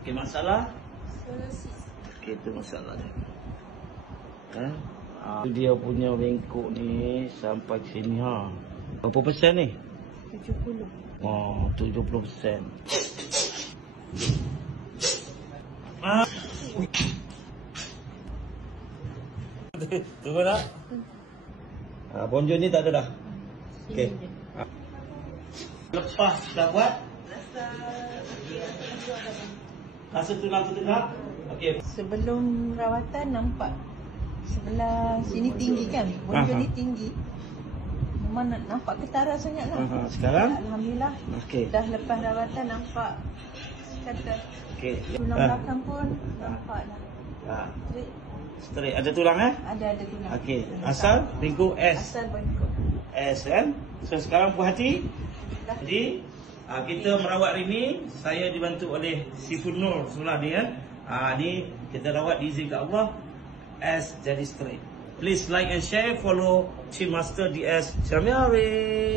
Okey, masalah? Solosis. Okey, itu masalah dia. Itu dia punya bengkok ni sampai sini ha. Berapa persen ni? 70. Oh, 70%. Tunggu tak? Bonjol ni tak ada dah. Okey. Lepas dah buat? Rasa tulang tu tegak? Okey. Sebelum rawatan nampak sebelah sini tinggi kan? Bonjol ni tinggi. Memang nampak ketara sangat lah. Sekarang? Alhamdulillah. Okey. Dah lepas rawatan nampak kata. Okey. Tulang belakang pun nampak dah. Straight. Straight. Ada tulang Ada tulang. Okey. Asal bengkok S. Asal bengkok. S kan? So sekarang puas hati? Jadi kita merawat Rini. Saya dibantu oleh Sifun Nur sebelah ni kan. Ni kita rawat diizinkan Allah S jadi straight. Please like and share, follow Team Master DS Syamiari.